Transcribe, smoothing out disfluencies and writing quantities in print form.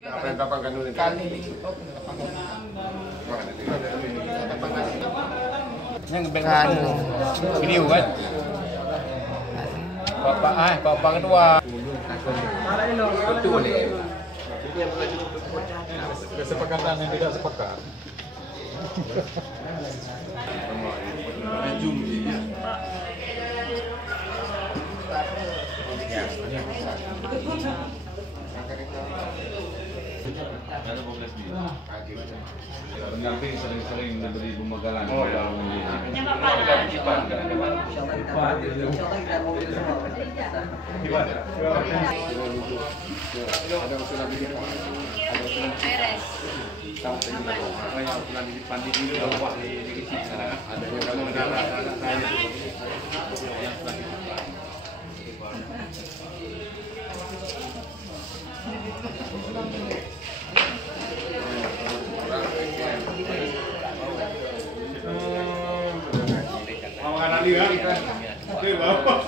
Penetapan kanun Kali penetapan yang ngeband video kan bapak kedua betul ni. Kesepakatan yang tidak sepakat. Zoom dia. Ada 12 dia. Pendamping sering-sering memberi pembekalan. Oh, ya. Ada usulan bidik, ada usulan IRS. Tahu tadi banyak usulan bidik pandi di bawah di kecil sana. Adanya kalau negara saya Mau ngaji kan? Oke, Bapak.